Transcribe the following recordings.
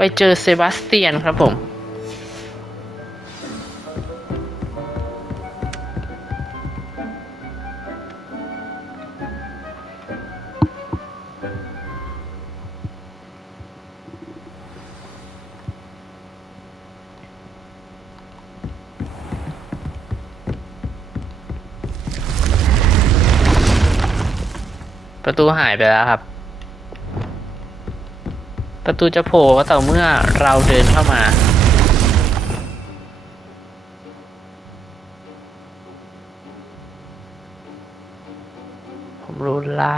ไปเจอเซบาสเตียนครับผมประตูหายไปแล้วครับประตูจะโผล่ก็ต่อเมื่อเราเดินเข้ามาผมรู้ละ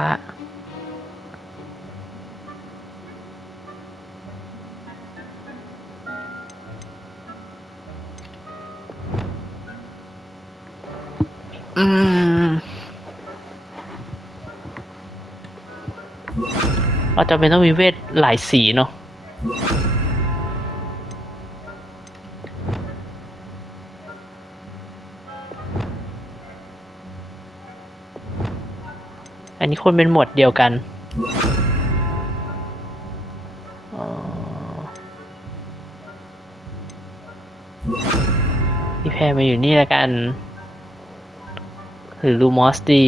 เราจะเป็นต้องมีเวทหลายสีเนาะอันนี้คนเป็นหมวดเดียวกันพี่แพรมาอยู่นี่แล้วกันหรือลูมอสดี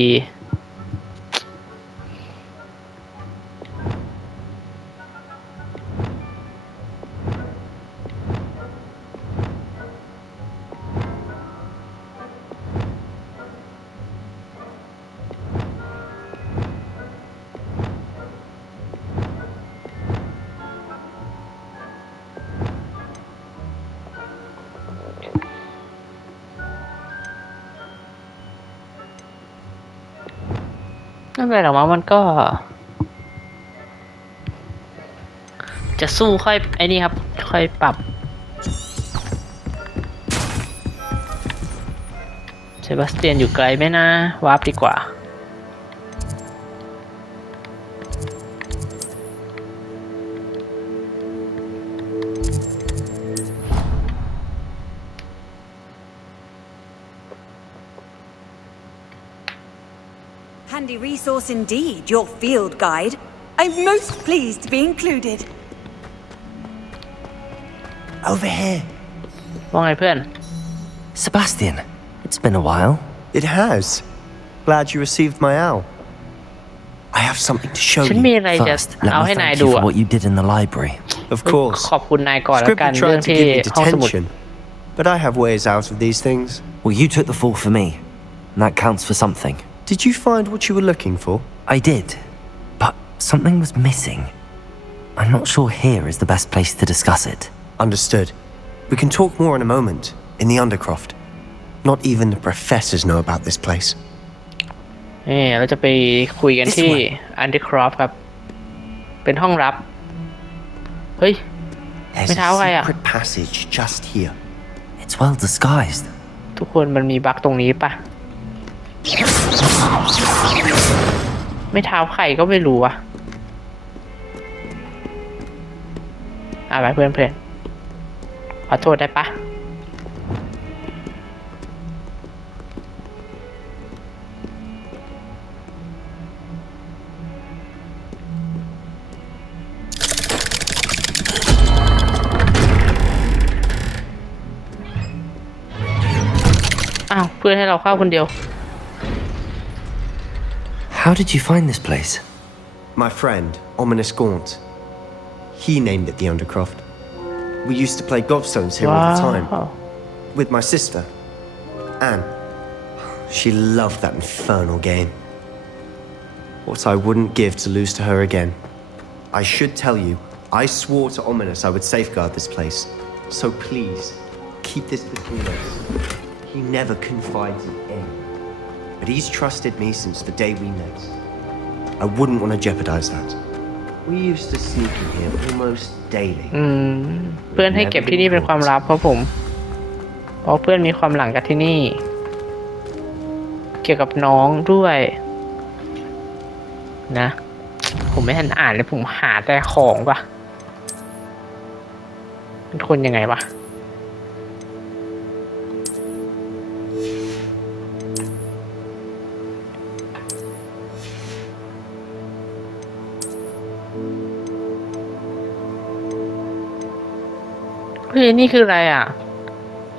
ไม่เป็นไรหรอกมันก็จะสู้ค่อยไอ้นี่ครับค่อยปรับเซบาสเตียนอยู่ไกลไหมนะวาร์ปดีกว่าHandy resource indeed, your field guide. I'm most pleased to be included. Over here. ว่าไงเพื่อน Sebastian, it's been a while. It has. Glad you received my owl. I have something to show ฉัน you. มีอะไรจะ First, let เอา me ให้นาย thank ดู you for อะ what you did in the library. Of course. ขอบคุณนายก่อนแล้วกัน Scribbler เรื่อง tried to ที่ give me ห้องสมุด detention, but I have ways out of these things. Well, you took the fall for me, and that counts for something. Did you find what you were looking for? I did, but something was missing. I'm not sure here is the best place to discuss it. Understood. We can talk more in a moment, in the Undercroft. Not even the professors know about this place. เราจะไปคุยกันที่ Undercroft ครับเป็นห้องลับเฮ้ย There's ไม่เท้าใคร a อ่ะ secret passage just here. It's well disguised. ทุกคนมันมีบั๊กตรงนี้ปะไม่เท้าใครก็ไม่รู้อะไปเพื่อนขอโทษได้ปะเพื่อนให้เราเข้าคนเดียว How did you find this place? My friend, Ominous Gaunt. He named it the Undercroft. We used to play gobstones here all the time. With my sister, Anne. She loved that infernal game. What I wouldn't give to lose to her again. I should tell you, I swore to Ominous I would safeguard this place. So please, keep this between us. He never confides in anyone. But he's trusted me since the day we met. I wouldn't want to jeopardize that. We used to sneak in here almost daily. เพื่อนให้เก็บที่นี่เป็นความลับเพราะเพื่อนมีความหลังกับที่นี่เกี่ยวกับน้องด้วยนะผมไม่ทันอ่านเลยผมหาแต่ของปะเป็นคนยังไงวะ เฮ้ยนี่คืออะไรอ่ะ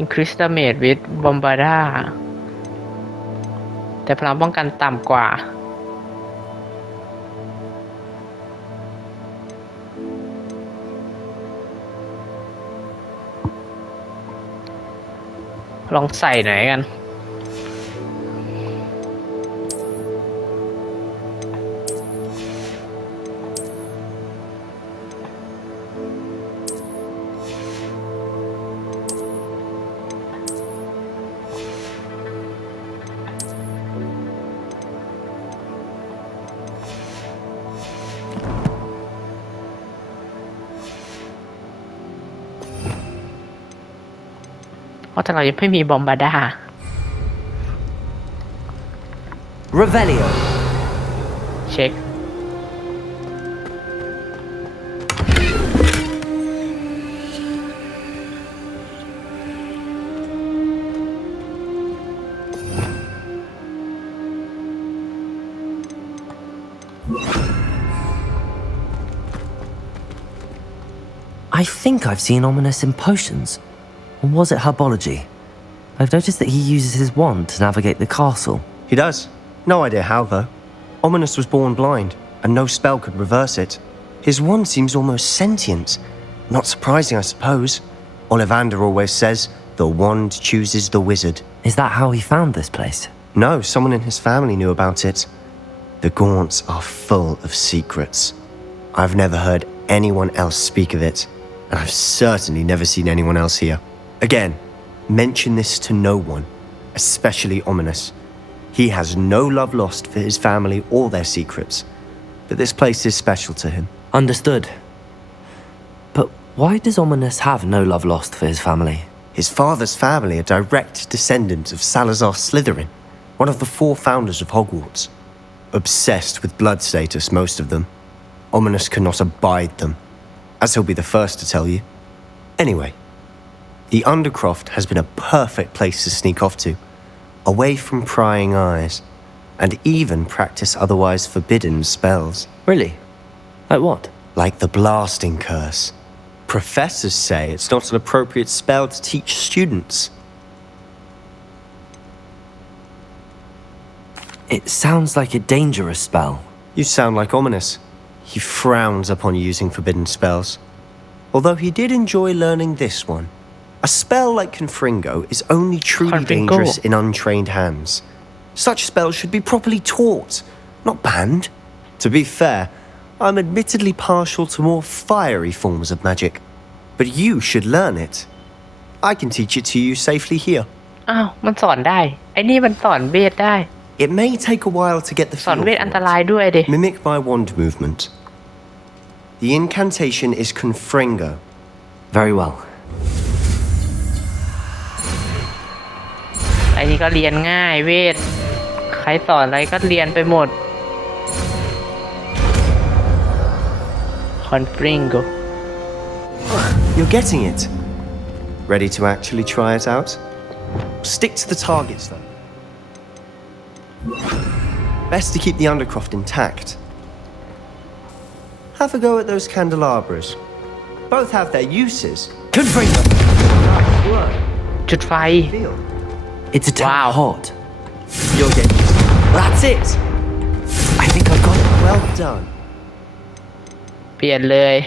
increase damage with bombarda แต่พลังป้องกันต่ำกว่าลองใส่หน่อยกันเพราะแต่เรายังไม่มีบอมบาร์ดา Revelio. เช็ค I think I've seen ominous in potions. Or was it herbology? I've noticed that he uses his wand to navigate the castle. He does. No idea how, though. Ominous was born blind, and no spell could reverse it. His wand seems almost sentient. Not surprising, I suppose. Ollivander always says, the wand chooses the wizard. Is that how he found this place? No, someone in his family knew about it. The Gaunts are full of secrets. I've never heard anyone else speak of it, and I've certainly never seen anyone else here. Again, mention this to no one, especially Ominous. He has no love lost for his family or their secrets, but this place is special to him. Understood. But why does Ominous have no love lost for his family? His father's family are direct descendants of Salazar Slytherin, one of the 4 founders of Hogwarts. Obsessed with blood status, most of them. Ominous cannot abide them, as he'll be the first to tell you. Anyway, the Undercroft has been a perfect place to sneak off to, away from prying eyes, and even practice otherwise forbidden spells. Really? Like what? Like the blasting curse. Professors say it's not an appropriate spell to teach students. It sounds like a dangerous spell. You sound like Ominous. He frowns upon using forbidden spells. Although he did enjoy learning this one. A spell like Confringo is only truly Confringo. dangerous in untrained hands. Such spells should be properly taught, not banned. To be fair, I'm admittedly partial to more fiery forms of magic. But you should learn it. I can teach it to you safely here. อ้าวมันสอนได้ไอ้นี่มันสอนเวทได้ It may take a while to get the สอน feel เวท for อันต it. รายด้วยดิ Mimic my wand movement. The incantation is Confringo. Very well. ไอ้นี่ก็เรียนง่ายเวทใครสอนอะไรก็เรียนไปหมด Confringo You're getting it. Ready to actually try it out? Stick to the targets, though. Best to keep the Undercroft intact. Have a go at those candelabras. Both have their uses. Confringo! จุดไฟ Feel. It's a tad Wow. hot. You're getting it. That's it. I think I got it. Well done. เปลี่ยนเลย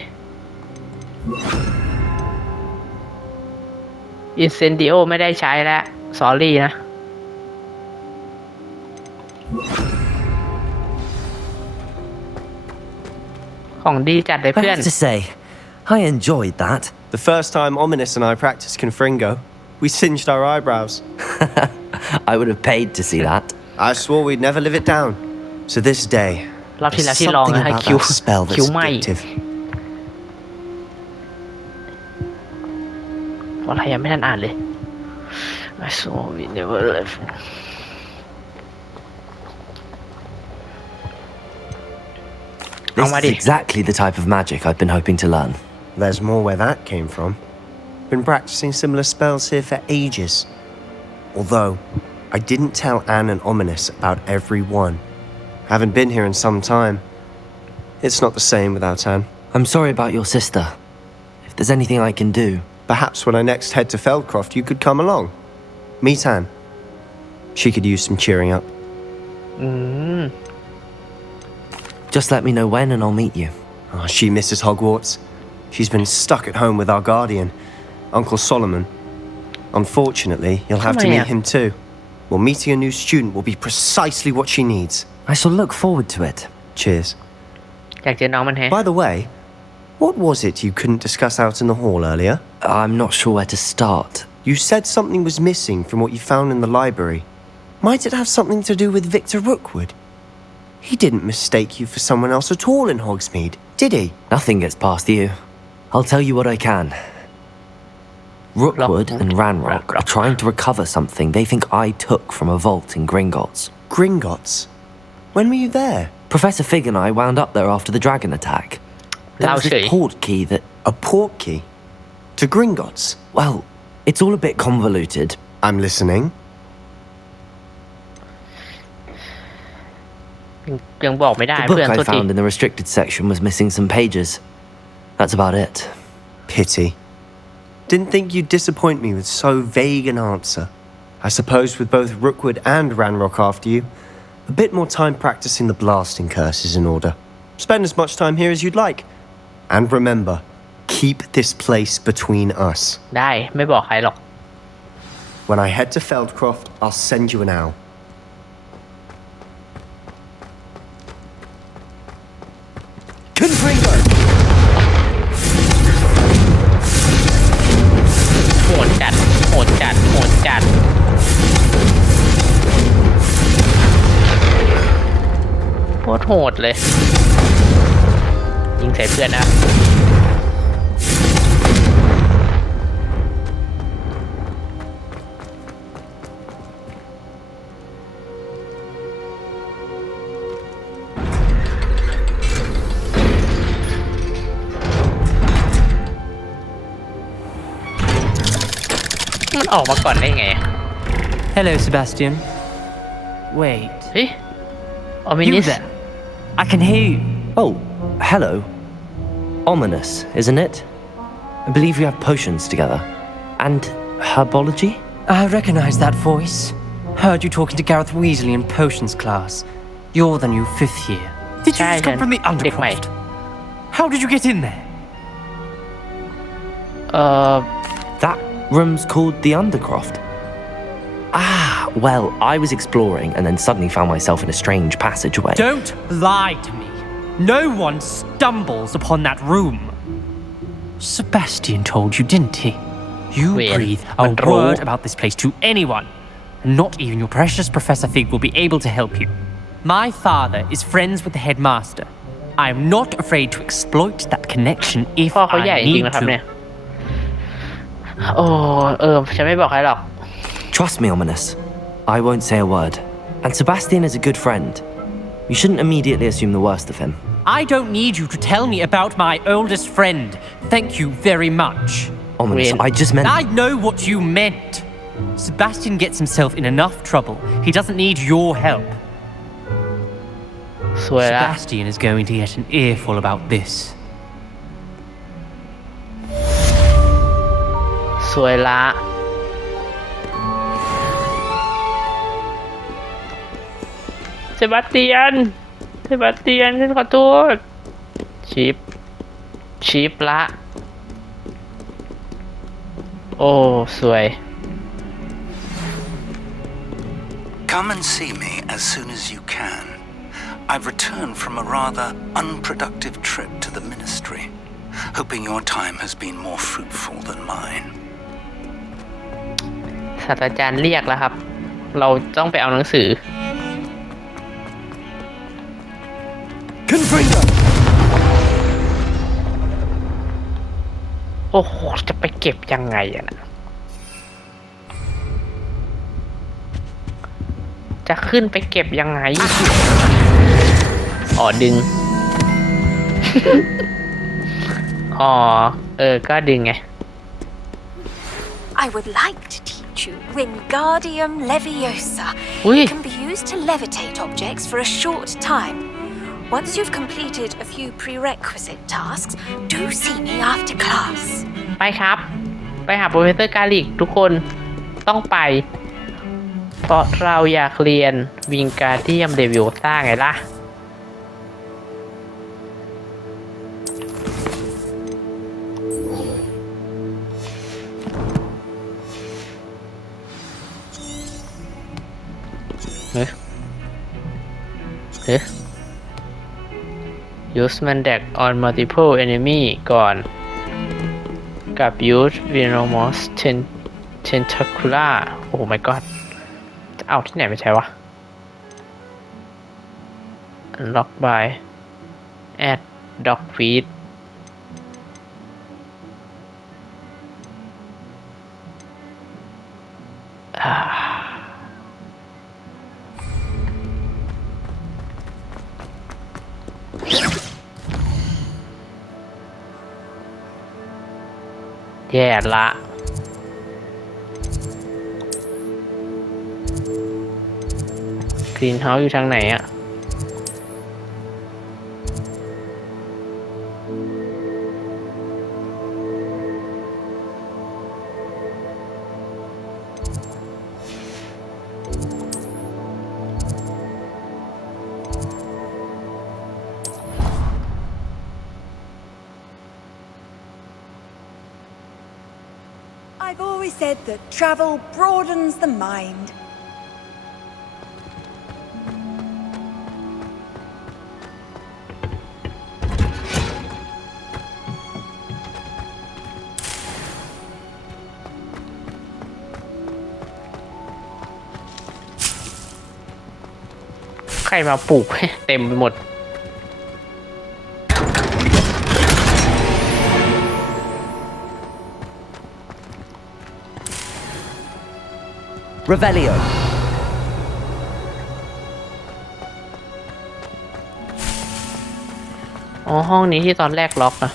Incendio ไม่ได้ใช้แล้ว sorry นะ ของดีจัดเลย I เพื่อน have to say, I enjoyed that. The first time Ominous and I practiced Confringo, we singed our eyebrows. I would have paid to see that. I swore we'd never live it down. To this day, รอบที่แล้ว there's ที่ลอง something นะให้ about คิว that spell คิว that's ไหม addictive. อะไรยังไม่ทันอ่านเลย I saw we never left This Alrighty. is exactly the type of magic I've been hoping to learn. There's more where that came from. Been practicing similar spells here for ages. Although, I didn't tell Anne and Ominous about every one. Haven't been here in some time. It's not the same without Anne. I'm sorry about your sister. If there's anything I can do, Perhaps when I next head to Feldcroft, you could come along. Meet Anne. She could use some cheering up. Just let me know when and I'll meet you. Oh, she misses Hogwarts. She's been stuck at home with our guardian, Uncle Solomon. Unfortunately, you'll have to meet him too. Well, meeting a new student will be precisely what she needs. I shall look forward to it. Cheers. อยากเจอน้องมันแฮะ By the way, what was it you couldn't discuss out in the hall earlier? I'm not sure where to start. You said something was missing from what you found in the library. Might it have something to do with Victor Rookwood? He didn't mistake you for someone else at all in Hogsmeade, did he? Nothing gets past you. I'll tell you what I can. Rookwood and Ranrock are trying to recover something they think I took from a vault in Gringotts. Gringotts? When were you there? Professor Fig and I wound up there after the dragon attack. There was this port key that... A port key? To Gringotts? Well, it's all a bit convoluted. I'm listening. ยังบอกไม่ได้ The เพื่อน book โท I ษที found in the restricted section was missing some pages. That's about it. Pity. Didn't think you'd disappoint me with so vague an answer. I suppose with both Rookwood and Ranrock after you, a bit more time practicing the blasting curse is in order. Spend as much time here as you'd like. And remember, keep this place between us. ได้ไม่บอกใครหรอก When I head to Feldcroft, I'll send you an owl. Confringo! โหดจัดโหดจัดโหดจัดโคตรโหดเลยยิงใส่เพื่อนนะมันออกมาก่อนได้ไง Hello, Sebastian. Wait. เฮ้ยออมิ You นิส there? I can hear you. Oh, hello. Ominous, isn't it? I believe we have potions together. And herbology? I recognize that voice. Heard you talking to Gareth Weasley in potions class. You're the new 5th year. Did you just come from the Undercroft? How did you get in there? That room's called the Undercroft. Ah, well, I was exploring and then suddenly found myself in a strange passageway. Don't lie to me. No one stumbles upon that room. Sebastian told you, didn't he? You breathe a word about this place to anyone, and not even your precious Professor Fig will be able to help you. My father is friends with the headmaster. I am not afraid to exploit that connection if พ่อเขาใหญ่ I จริง need นะครับเนี่ย to. โอ้ฉันไม่บอกใครหรอก Trust me, Ominous. I won't say a word. And Sebastian is a good friend. You shouldn't immediately assume the worst of him. I don't need you to tell me about my oldest friend. Thank you very much. Ominous, Really? I just meant... I know what you meant. Sebastian gets himself in enough trouble. He doesn't need your help. สวยละ Sebastian is going to get an earful about this. สวยละเซบาสเตียนฉันขอโทษชิปละโอ้สวย Come and see me as soon as you can. I've returned from a rather unproductive trip to the ministry, hoping your time has been more fruitful than mine. ศาสตราจารย์เรียกแล้วครับ เราต้องไปเอาหนังสือ Confringo! โอ้โหจะไปเก็บยังไงอะนะจะขึ้นไปเก็บยังไงอ๋อดึง อ๋อก็ดึงไง I would like to teach you Wingardium Leviosa. Ui. It can be used to levitate objects for a short time. Once you've completed a few prerequisite tasks, do see me after class. ไปครับ ไปหาโปรเฟสเซอร์กาลิกทุกคนต้องไปเพราะเราอยากเรียนวิงการเดียมเดวิลซ่าไงล่ะUse Mandrake on multiple enemy ก่อนกับ Use Venomous Tentacula โอ้ my god จะเอาที่ไหนไปใช้วะ Unlock by Add Dog Feed แย่ละกรีนเฮาส์อยู่ทางไหนอะI've always said that travel broadens the mind. ใครมาปลูกให้เต็มไปหมดRevelio. อ๋อห้องนี้ที่ตอนแรกล็อกนะ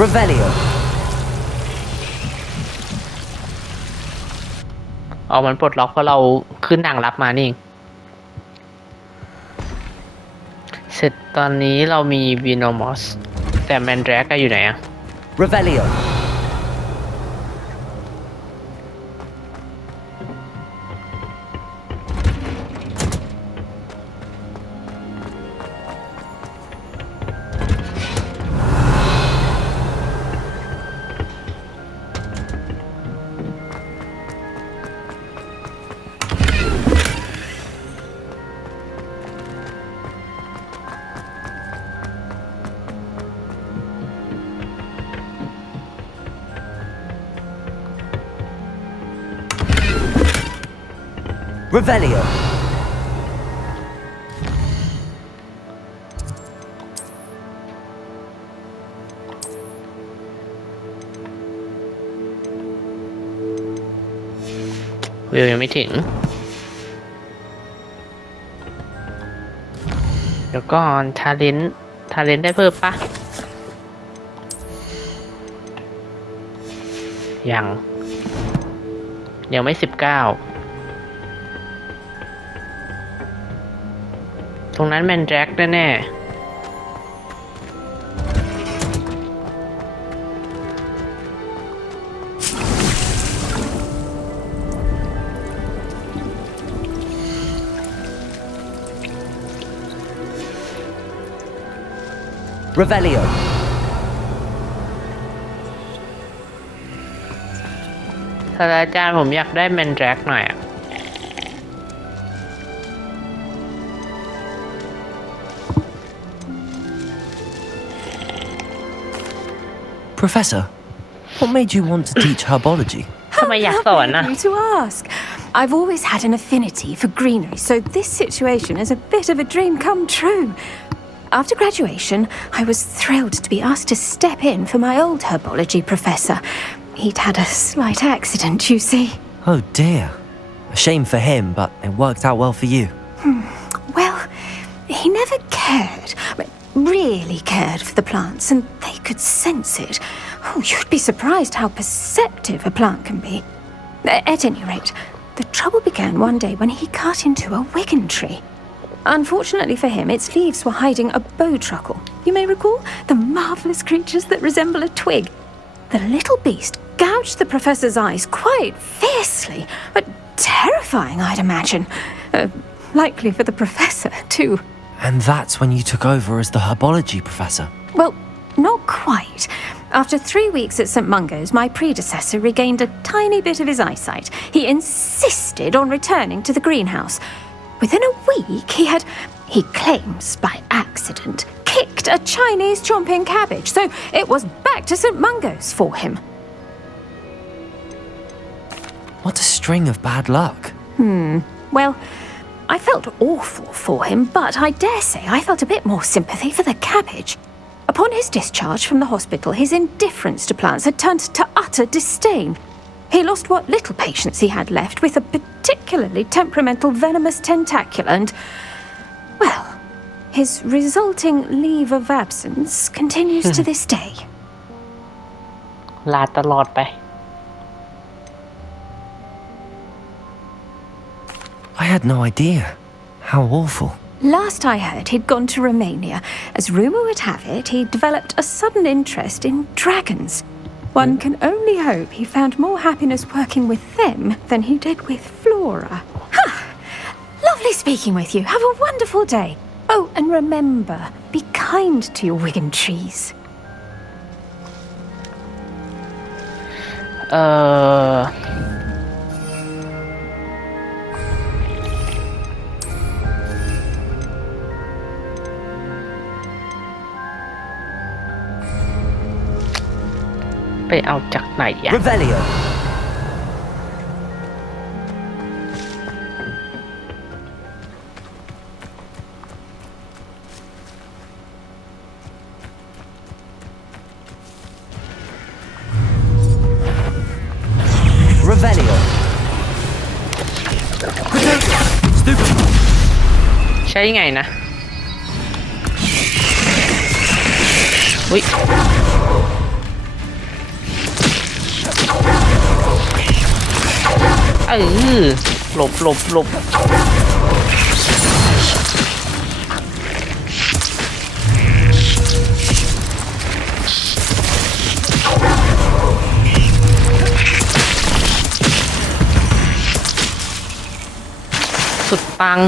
Revelio. อ๋อมันปลดล็อกเพราะเราขึ้นทางลับมานี่เองเสร็จตอนนี้เรามีวีโนมอสแต่แมนแดรกอยู่ไหนอะ Revelio. Revelio. วิวยังไม่ถึงเดี๋ยวก่อนทาเลนได้เพิ่มปะยังไม่19ตรงนั้นแมนแดรกแน่ๆ Revelio. ศาสตราจารย์ผมอยากได้แมนแดรกหน่อยอะ Professor, what made you want to teach herbology? ทำไมอยากสอนนะ You to ask. I've always had an affinity for greenery, so this situation is a bit of a dream come true. After graduation, I was thrilled to be asked to step in for my old herbology professor. He'd had a slight accident, you see. Oh dear. A shame for him, but it worked out well for you. Well, he never cared, really cared for the plants, and they could sense it. Oh, you'd be surprised how perceptive a plant can be. At any rate, the trouble began one day when he cut into a wigan tree. Unfortunately for him, its leaves were hiding a bowtruckle. You may recall the marvelous creatures that resemble a twig. The little beast gouged the professor's eyes quite fiercely, but terrifying, I'd imagine. Likely for the professor, too. And that's when you took over as the herbology professor? Well, not quite. After 3 weeks at St. Mungo's, my predecessor regained a tiny bit of his eyesight. He insisted on returning to the greenhouse. Within a week, he claims by accident, kicked a Chinese chomping cabbage, so it was back to St. Mungo's for him. What a string of bad luck. Well, I felt awful for him, but I dare say I felt a bit more sympathy for the cabbage. Upon his discharge from the hospital, his indifference to plants had turned to utter disdain. He lost what little patience he had left with a particularly temperamental venomous tentacula and, well, his resulting leave of absence continues to this day. ลาตลอดไป I had no idea. How awful. Last I heard, he'd gone to Romania. As rumour would have it, he developed a sudden interest in dragons. One can only hope he found more happiness working with them than he did with Flora. Lovely speaking with you. Have a wonderful day. Oh, and remember, be kind to your wigan trees. ไปเอาจากไหนอะ Revelio. Revelio. ใช้ไงนะอุ๊ยหลบสุดปัง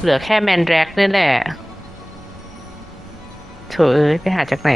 เหลือแค่แมนแร็กนี่แหละโถเอ้ยไปหาจากไหน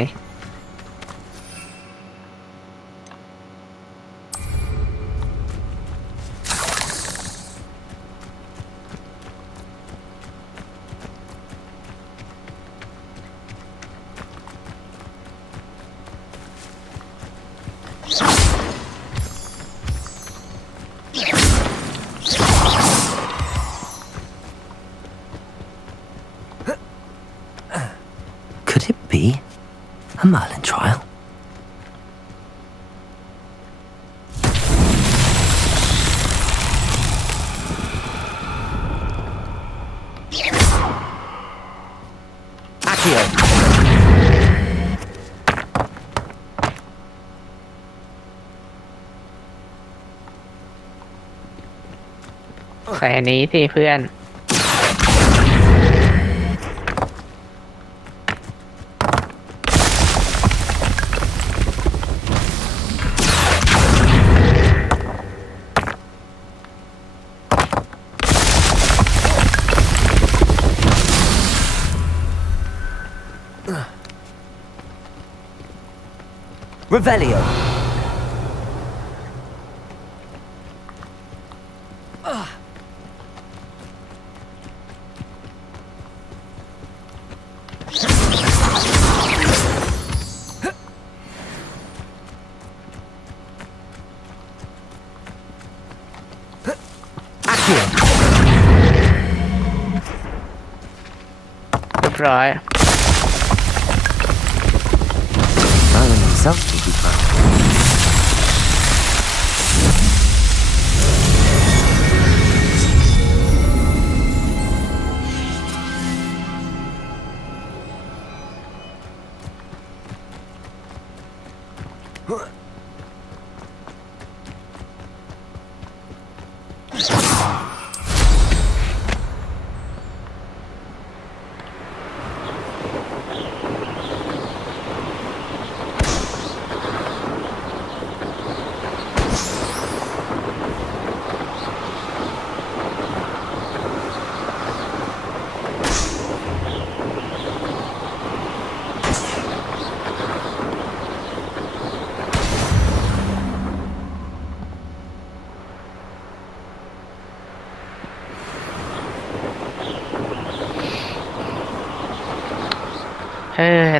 Could it be a Merlin trial? Accio. ใส่อันนี้สิเพื่อนRevelio. Accio. เรียบร้อย Merlin himself will be proud.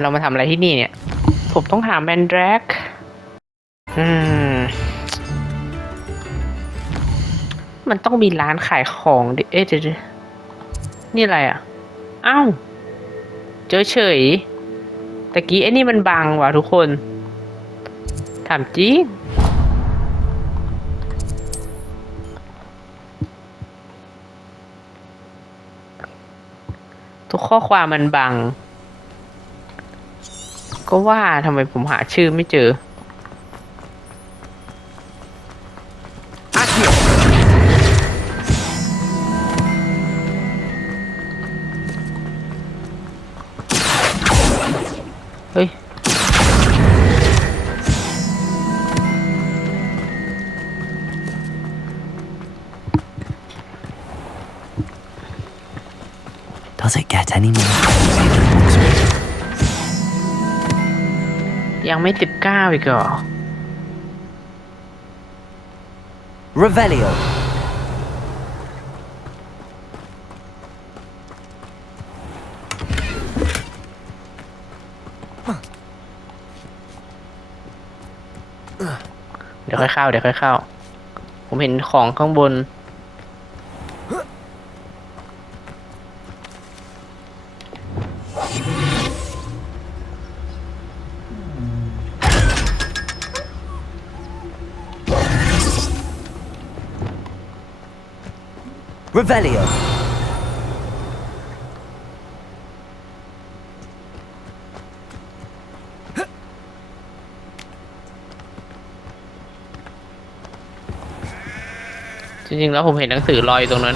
เรามาทำอะไรที่นี่เนี่ยผมต้องหาแมนแดรกมันต้องมีร้านขายของดิเดี๋ยวนี่อะไรอ่ะอ้าวเจอเฉยตะกี้ไอ้นี่มันบังว่ะทุกคนถามจริงทุกข้อความมันบังก็ว่าทำไมผมหาชื่อไม่เจอเฮ้ยDoes it get any more? ยังไม่19อีกเหรอ Revelio.เดี๋ยวค่อยเข้าผมเห็นของข้างบนRevelio. จริงๆแล้วผมเห็นหนังสือลอยอยู่ตรงนั้น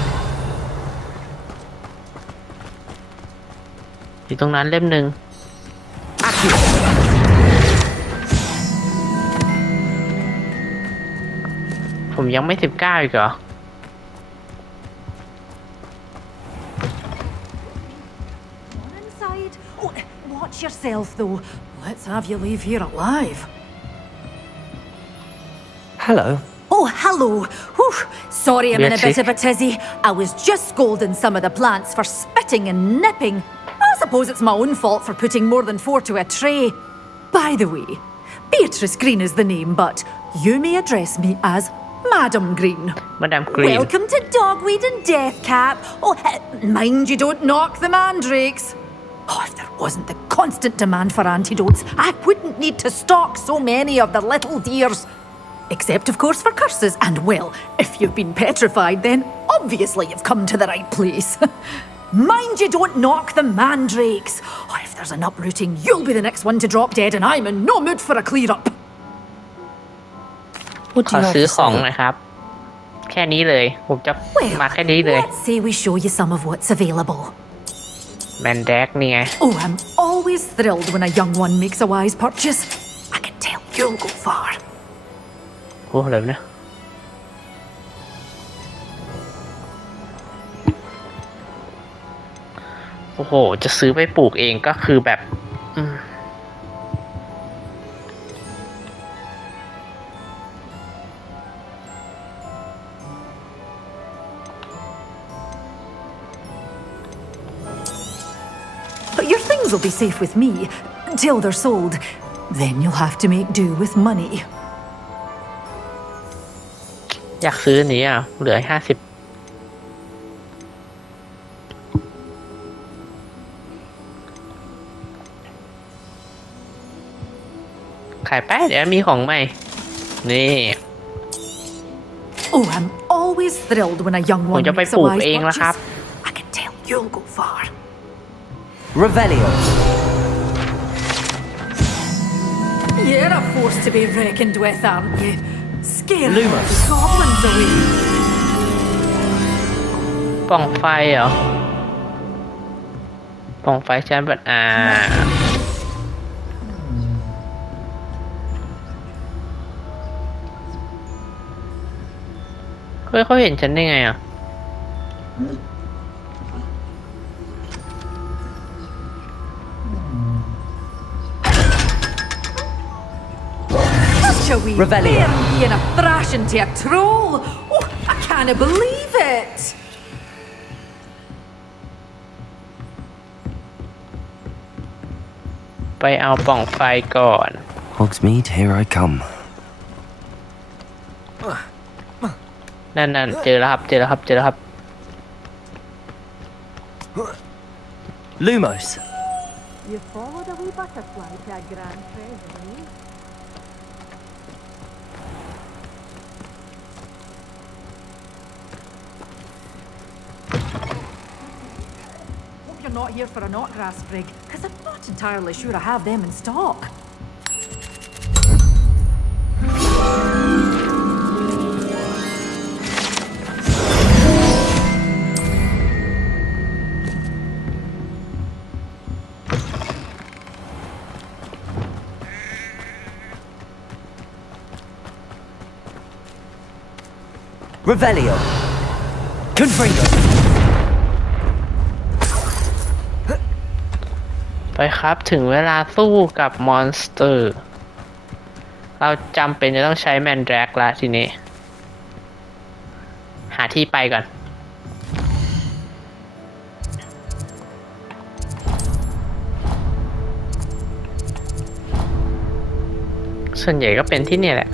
อยู่ตรงนั้นเล่มหนึ่งผมยังไม่19อีกเหรอInside. Oh, watch yourself, though. Let's have you leave here alive. Hello. Oh, hello. Whew. Sorry I'm in a bit Beatrice. of a tizzy. I was just scolding some of the plants for spitting and nipping. I suppose it's my own fault for putting more than 4 to a tray. By the way, Beatrice Green is the name, but you may address me as Madam Green. Madam Green Welcome to Dogweed and Deathcap. Oh, mind you don't knock the mandrakes. Oh, if there wasn't the constant demand for antidotes, I wouldn't need to stock so many of the little dears. Except, of course, for curses. And, well, if you've been petrified, then obviously you've come to the right place. Mind you don't knock the mandrakes. Oh, if there's an uprooting, you'll be the next one to drop dead, and I'm in no mood for a clear-up. What ข do อ you have ซื้อ to ของห say? น่อยครับแค่นี้เลยผมจะ Well, มาแค่นี้เลย let's say we show you some of what's available. แมนแดกนี่ไง Oh, I'm always thrilled when a young one makes a wise purchase. I can tell you'll go far. โอ้อะไรวะเนี่ยโอ้โหจะซื้อไปปลูกเองก็คือแบบBut your things will be safe with me until they're sold. Then you'll have to make do with money. อยากซื้ออันนี้อ่ะเหลือ50ขายไปเดี๋ยวมีของใหม่นี่ Oh, I'm always thrilled when a young ผม one จะไป makes ป a ลูก wise เองแล้วครับ purchase. I can tell you'll go far. Revelio. You're a force to be reckoned with, aren't you? Scare Lumos. the goblins away. ปล่องไฟเหรอปล่องไฟชั้นบัดเฮ้ยเขาเห็นฉันได้ไงอ่ะ Such a wee Revelio. bear being a thrashing to a troll. Oh, I can't believe it. ไปเอาปล่องไฟก่อน Hogsmeade, here I come. นั่นเจอแล้วครับเจอแล้วครับ Lumos. You followed a wee butterfly to a grand treasure, eh? Hope you're not here for a knotgrass sprig, because I'm not entirely sure I have them in stock. Revelio. Confringo. ไปครับถึงเวลาสู้กับมอนสเตอร์เราจำเป็นจะต้องใช้แมนแดรกละทีนี้หาที่ไปก่อนส่วนใหญ่ก็เป็นที่นี่แหละ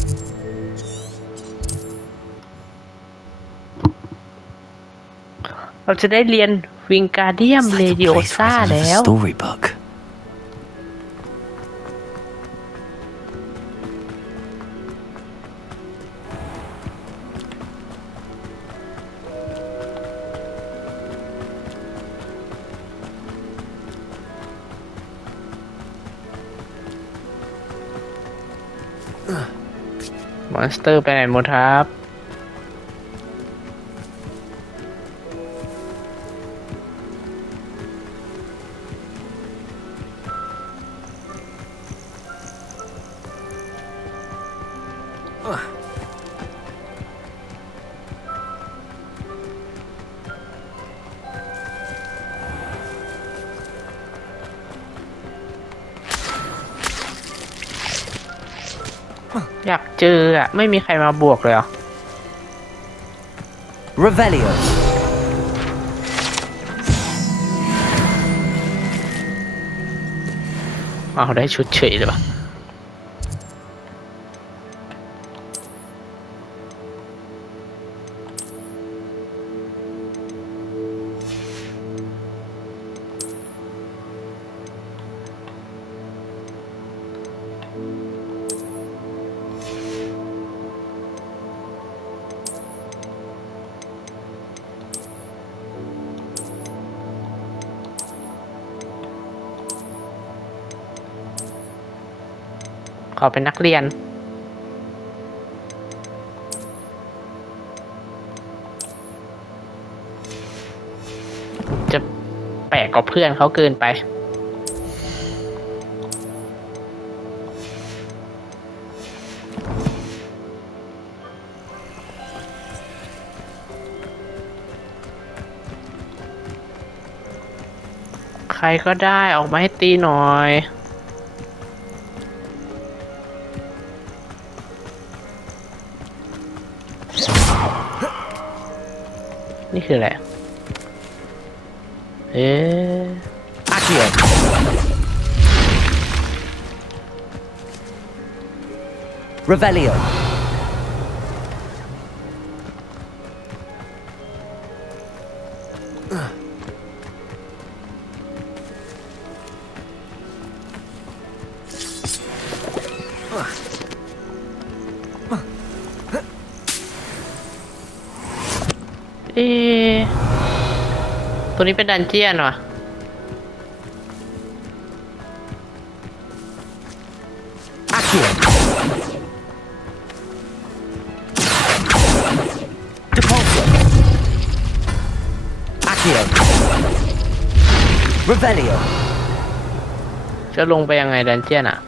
เราจะได้เรียนวิงการเดียม It's เร like ดิ a โอ place ซ่า right out of แล้ a ว storybook. Monster ไปไหนหมดครับ อยากเจออ่ะ ไม่มีใครมาบวกเลยเหรอ Revelio. เอาได้ชุดเฉยเลยปะขอเป็นนักเรียนจะแปลกกว่าเพื่อนเขาเกินไปใครก็ได้ออกมาให้ตีหน่อยนี่คืออะไรAccio. Revelio. ê ตัวนี้เป็นดันเจียนว่ะ Accio. Depulso. Accio. Revelio. จะลงไปยังไงดันเจียนอ่ะ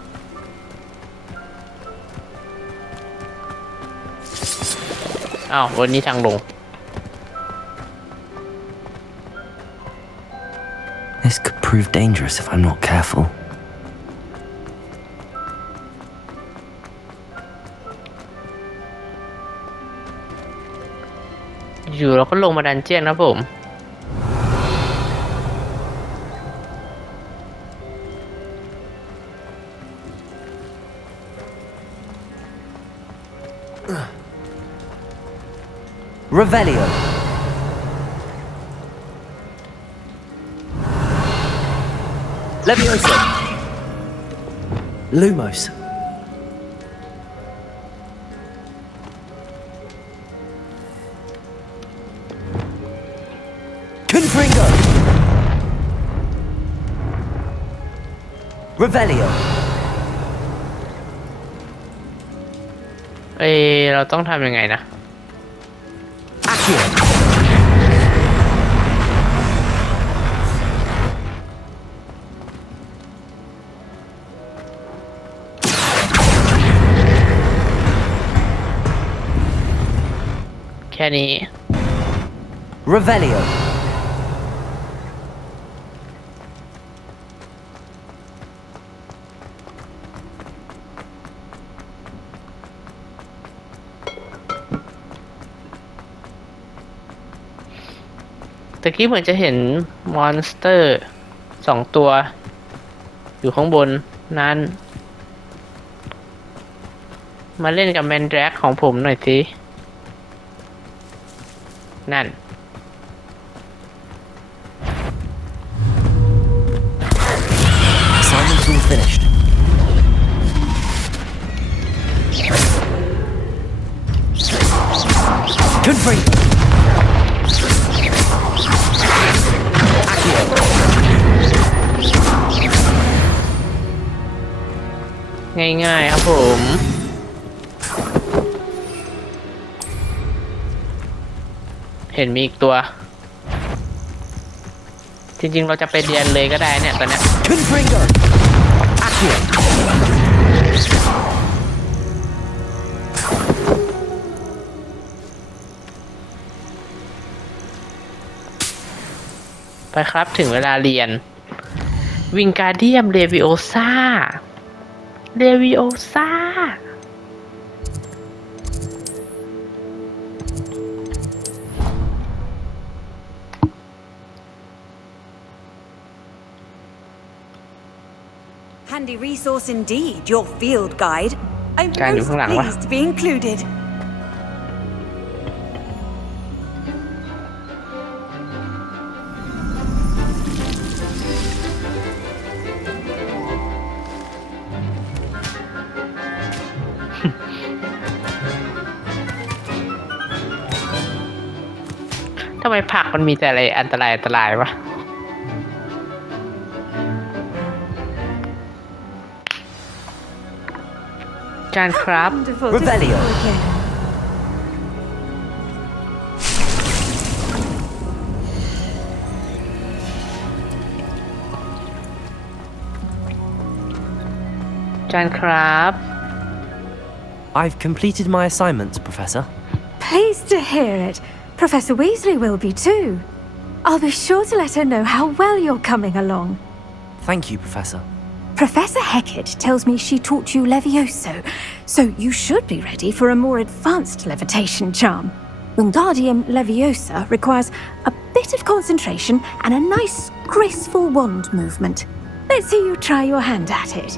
อ้าววันนี้ทางลงThis could prove dangerous if I'm not careful. อยู่เราก็ลงมาดันเจียนนะผม Revelio. Levioso. Lumos. Confringo. Revelio. เราต้องทำยังไงนะ Accio. แค่นี้ Revelio.ตะกี้เหมือนจะเห็นมอนสเตอร์2 ตัว อยู่ข้างบนนั้น มาเล่นกับแมนแดร็กของผมหน่อยสิ นั่น Assignment's all finished. Confringo. Accio. ง่ายๆครับผม เห็นมีอีกตัว จริงๆเราจะไปเรียนเลยก็ได้เนี่ยตอนเนี้ย Confringo. Accio. ไปครับถึงเวลาเรียน วิงการเดียมเลวิโอซาเลวิโอซา Handy resource indeed, your field guide. I'm Can you most pull that one? pleased to be included. ทำไมผักมันมีแต่อะไรอันตรายวะ จานครับ Wonderful to Revelio. see you again. จานครับ I've completed my assignments, Professor. Pleased to hear it. Professor Weasley will be too. I'll be sure to let her know how well you're coming along. Thank you, Professor. Professor Hecat tells me she taught you Levioso, so you should be ready for a more advanced levitation charm. Wingardium Leviosa requires a bit of concentration and a nice, graceful wand movement. Let's see you try your hand at it.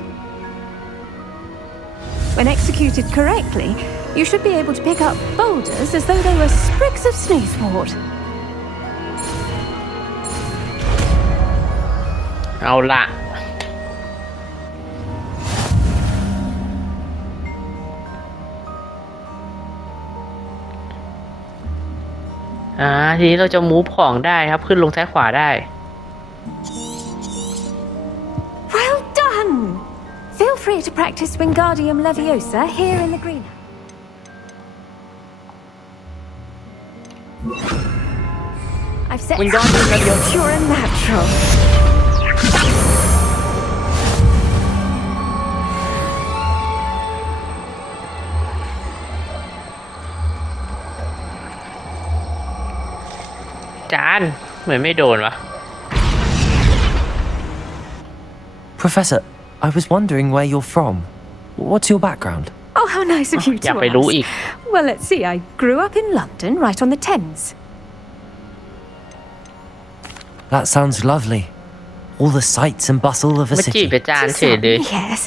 When executed correctly, you should be able to pick up boulders as though they were sprigs of sneezewort. เอาละทีนี้เราจะมูฟของได้ครับขึ้นลงซ้ายขวาได้ Well done! Feel free to practice Wingardium Leviosa here in the greenhouse. I've set Wingardium Leviosa. You're a natural. จานเหมือนไม่โดนวะ Professor, I was wondering where you're from. What's your background? Oh, how nice of you to อยากไปรู้อีก ask. Well, let's see. I grew up in London, right on the Thames. That sounds lovely. All the sights and bustle of a มาจีบ city. อาจารย์ To เฉย some, เลย yes.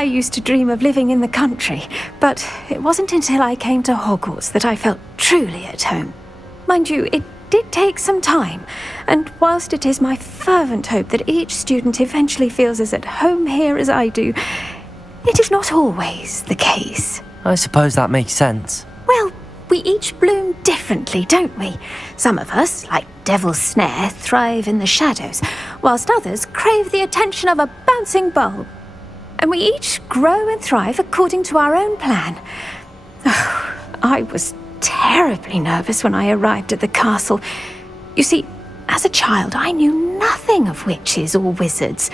I used to dream of living in the country, but it wasn't until I came to Hogwarts that I felt truly at home. Mind you, it did take some time, and whilst it is my fervent hope that each student eventually feels as at home here as I do, it is not always the case. I suppose that makes sense. Well, we each bloom differently, don't we? Some of us, like Devil's Snare, thrive in the shadows, whilst others crave the attention of a bouncing bulb. And we each grow and thrive according to our own plan. I was terribly nervous when I arrived at the castle. You see, as a child, I knew nothing of witches or wizards.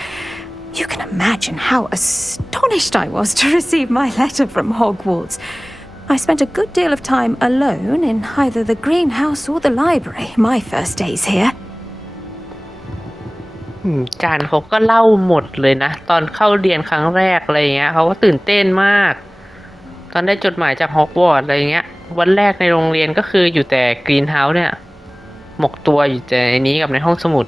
You can imagine how astonished I was to receive my letter from Hogwarts. I spent a good deal of time alone in either the greenhouse or the library my first days here. จานเขาก็เล่าหมดเลยนะ ตอนเข้าเรียนครั้งแรกอะไรเงี้ยเขาก็ตื่นเต้นมาก ตอนได้จดหมายจากฮอกวอตส์อะไรเงี้ย วันแรกในโรงเรียนก็คืออยู่แต่กรีนเฮาส์เนี่ย หมกตัวอยู่แต่ในนี้กับในห้องสมุด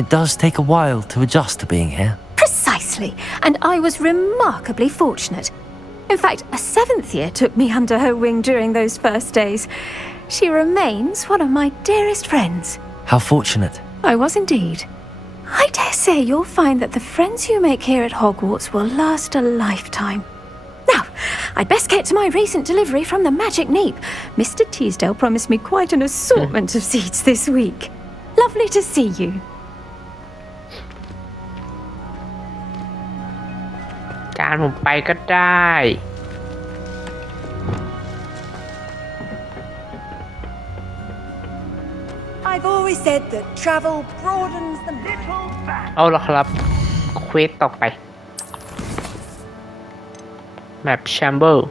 It does take a while to adjust to being here. Precisely, and I was remarkably fortunate. In fact, a seventh year took me under her wing during those first days. She remains one of my dearest friends. How fortunate. I was indeed. I dare say you'll find that the friends you make here at Hogwarts will last a lifetime. Now, I'd best get to my recent delivery from the Magic Neep. Mr. Teasdale promised me quite an assortment of seeds this week. Lovely to see you. จานผมไปก็ได้ I've always said that travel broadens the little back. เอาละครับเควสต่อไปแมปแชมเบอร์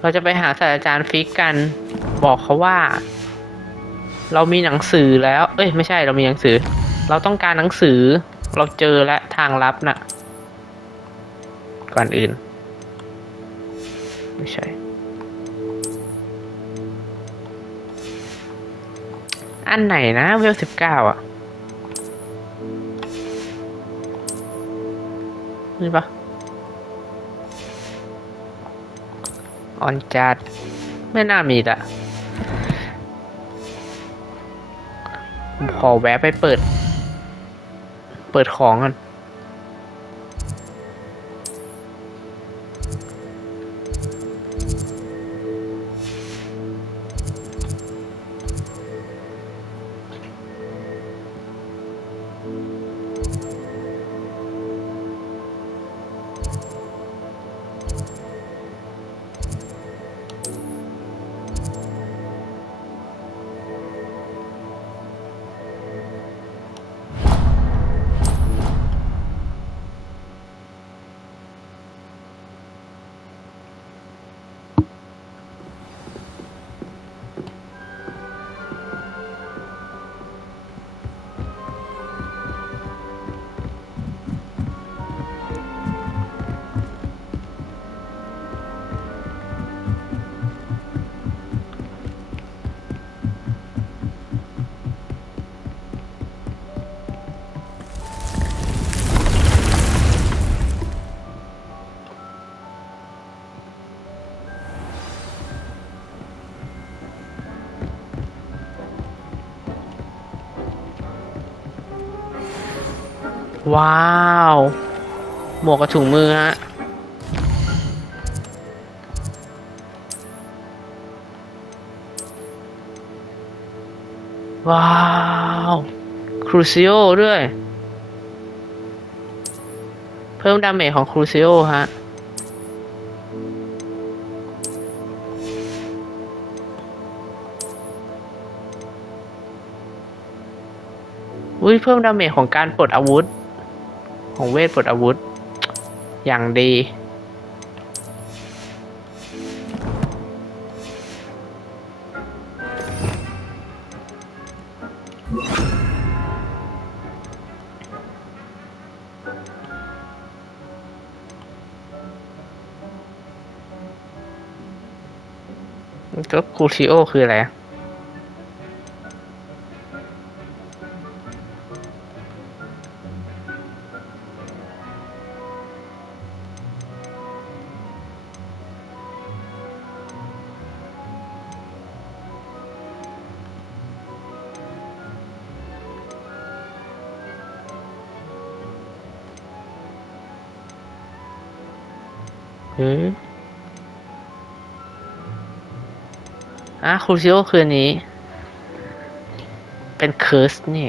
เราจะไปหาศาสตราจารย์ฟิกกันบอกเขาว่า เรามีหนังสือแล้วเอ้ยไม่ใช่เรามีหนังสือ เราต้องการหนังสือเราเจอและทางลับน่ะก่อนอื่นไม่ใช่อันไหนนะเวล19อ่ะนี่ปะออนจัดไม่น่ามีละผมขอแวะไปเปิดของกันว้าวหมวกกับถุงมือฮะว้าวครูซิโอด้วยเพิ่มดาเมจของครูซิโอฮะอุ้ยเพิ่มดาเมจของการปลดอาวุธของเวทปลดอาวุธอย่างดีก็คูซิโอคืออะไร ครูซิโอคืนนี้ เป็นเคิร์สนี่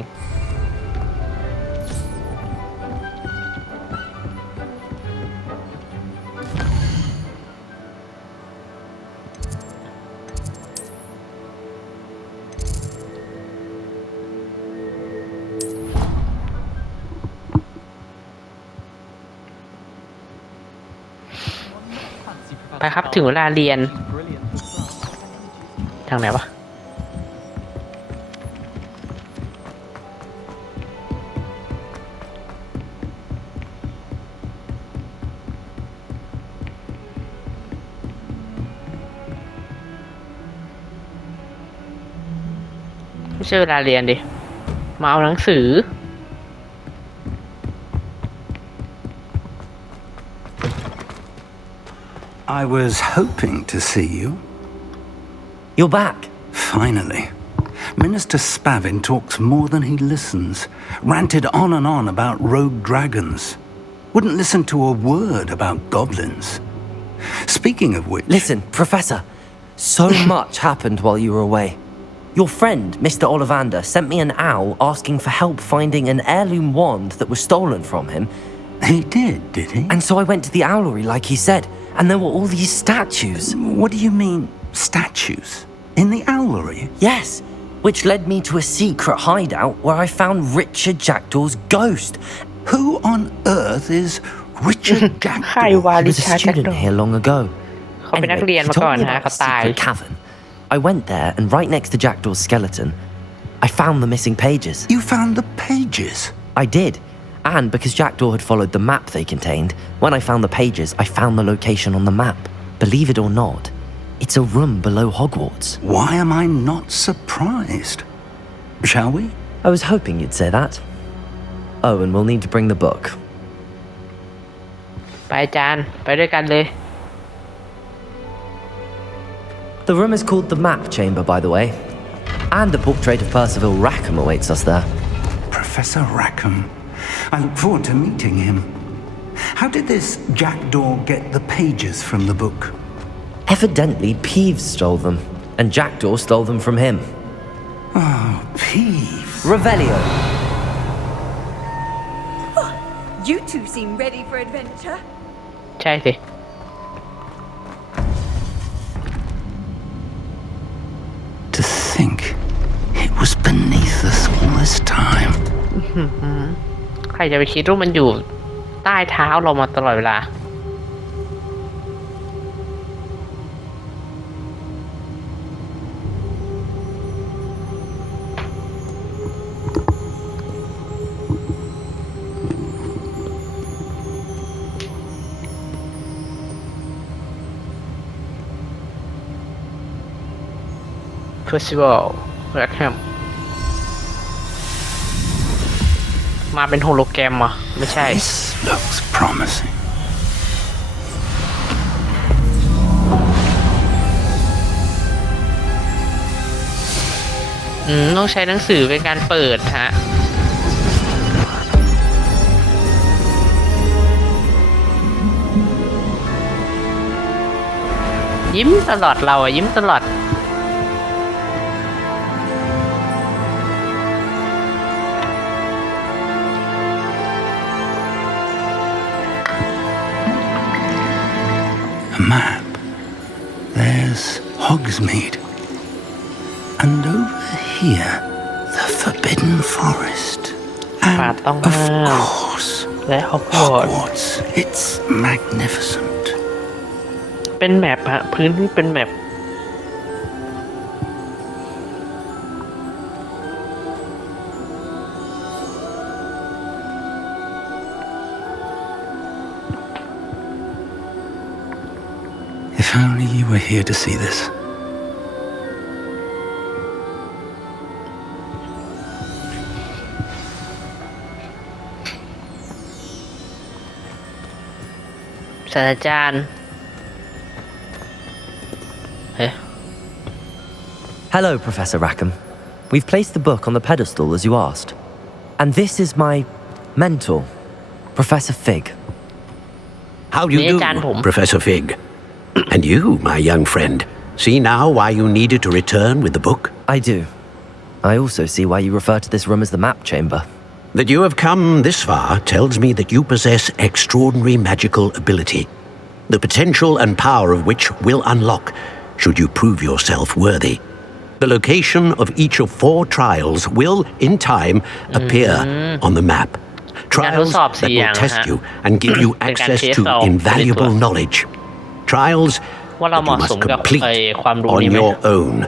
ไปครับถึงเวลาเรียน ทางไหนวะไม่ใช่เวลาเรียนดิ มาเอาหนังสือ I was hoping to see you. You're back. Finally. Minister Spavin talks more than he listens. Ranted on and on about rogue dragons. Wouldn't listen to a word about goblins. Speaking of which... Listen, Professor. So much happened while you were away. Your friend, Mr. Ollivander, sent me an owl asking for help finding an heirloom wand that was stolen from him. He did he? And so I went to the owlery like he said, and there were all these statues. What do you mean, statues? In the owlery? Yes, which led me to a secret hideout where I found Richard Jackdaw's ghost. Who on earth is Richard ใคร Jackdaw? วา He ริ was a ชาร์ดแจ็ค student โด here long ago. เขาเป็นนัก Anyway, เรียน he มาก่อน told me นะ about เขา a ตาย secret cavern. I went there, and right next to Jackdaw's skeleton, I found the missing pages. You found the pages? I did. And because Jackdaw had followed the map they contained, when I found the pages, I found the location on the map. Believe it or not, it's a room below Hogwarts. Why am I not surprised? Shall we? I was hoping you'd say that. Oh, and we'll need to bring the book. ไปอาจารย์ไปด้วยกันเลย The room is called the Map Chamber, by the way. And a portrait of Percival Rackham awaits us there. Professor Rackham. I look forward to meeting him. How did this Jackdaw get the pages from the book? Evidently, Peeves stole them, and Jackdaw stole them from him. Oh, Peeves. Revelio. You two seem ready for adventure. ใช่สิ To think it was beneath us all this time. ใครจะไปคิดว่ามันอยู่ใต้เท้าเรามาตลอดเวลา Percival Rackham มาเป็นโฮโลแกรมอ่ะไม่ใช่ This looks promising. ต้องใช้หนังสือเป็นการเปิดฮะ ยิ้มตลอดเราอะยิ้มตลอด A map. There's Hogsmeade. And over here, the Forbidden Forest. And of course, และ Hogwarts. It's magnificent. เป็นแมปฮะพื้นที่เป็นแมป If only you were here to see this. ศาสตราจารย์ Hello, Professor Rackham. We've placed the book on the pedestal as you asked. And this is my mentor, Professor Fig. How do you do, Professor Fig? And you, my young friend, see now why you needed to return with the book? I do. I also see why you refer to this room as the map chamber. That you have come this far tells me that you possess extraordinary magical ability, the potential and power of which will unlock should you prove yourself worthy. The location of each of 4 trials will, in time, appear on the map. Trials that will test you and give you access to invaluable knowledge. Trials that you must complete on your own.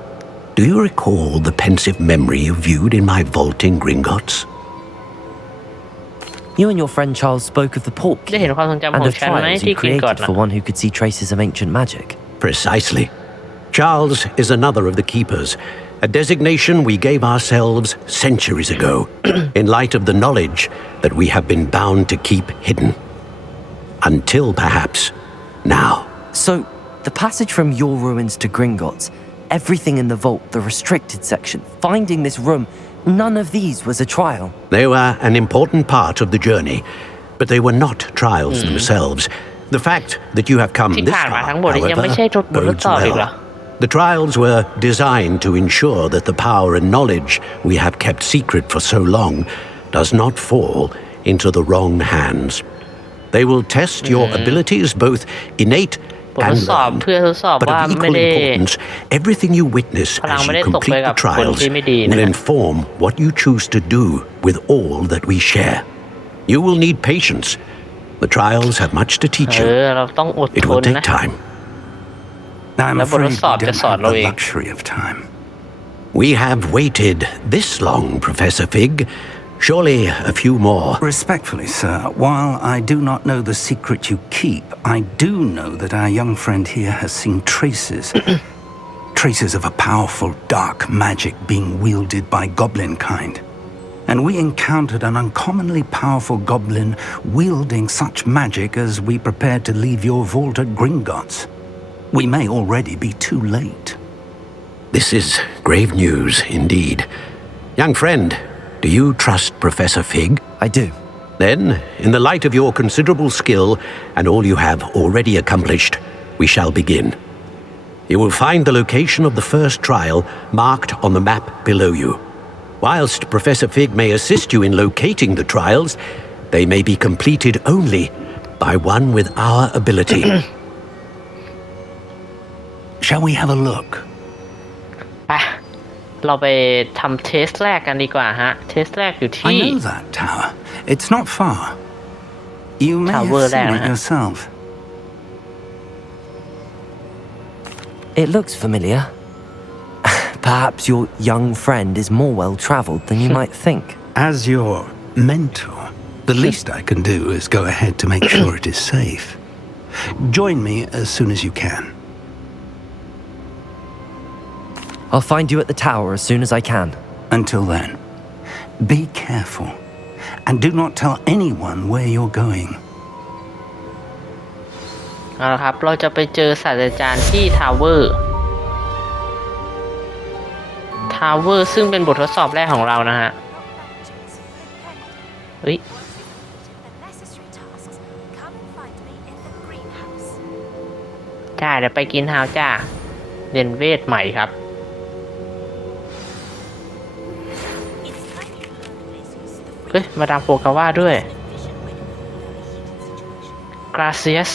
Do you recall the pensive memory you viewed in my vault in Gringotts? You and your friend Charles spoke of the port ได้เห็นความทรงจำ and ของ of ฉันไหม trials ที่ you กินก่อน created for one who could see traces of ancient magic. Precisely. Charles is another of the keepers, a designation we gave ourselves centuries ago, in light of the knowledge that we have been bound to keep hidden. Until perhaps now. So, the passage from your ruins to Gringotts, everything in the vault, the restricted section, finding this room, none of these was a trial. They were an important part of the journey, but they were not trials themselves. The fact that you have come this far, however, bodes well. The trials were designed to ensure that the power and knowledge we have kept secret for so long does not fall into the wrong hands. They will test your abilities, both innate and learned. But of equal importance, everything you witness as you complete the trials will inform what you choose to do with all that we share. You will need patience. The trials have much to teach you. It will take time. I'm afraid we don't have the luxury of time. We have waited this long, Professor Fig. Surely a few more. Respectfully, sir, while I do not know the secret you keep, I do know that our young friend here has seen traces. Traces of a powerful dark magic being wielded by goblin kind. And we encountered an uncommonly powerful goblin wielding such magic as we prepared to leave your vault at Gringotts. We may already be too late. This is grave news indeed. Young friend, do you trust Professor Fig? I do. Then, in the light of your considerable skill and all you have already accomplished, we shall begin. You will find the location of the first trial marked on the map below you. Whilst Professor Fig may assist you in locating the trials, they may be completed only by one with our ability. Shall we have a look? ไปเราไปทำเทสแรกกันดีกว่าฮะเทสแรกอยู่ที่ I know that tower. It's not far. You may have seen it yourself. It looks familiar. Perhaps your young friend is more well-traveled than you might think. As your mentor, the least I can do is go ahead to make sure it is safe. Join me as soon as you can. I'll find you at the tower as soon as I can. Until then, be careful and do not tell anyone where you're going. เอาละครับเราจะไปเจอศาสตราจารย์ที่ทาวเวอร์ซึ่งเป็นบททดสอบแรกของเรานะฮะเฮ้ยจ้าเดี๋ยวไปกินฮาวจ้าเรียนเวทใหม่ครับเฮ้ยมาดามโฟกาว่าด้วย Gracias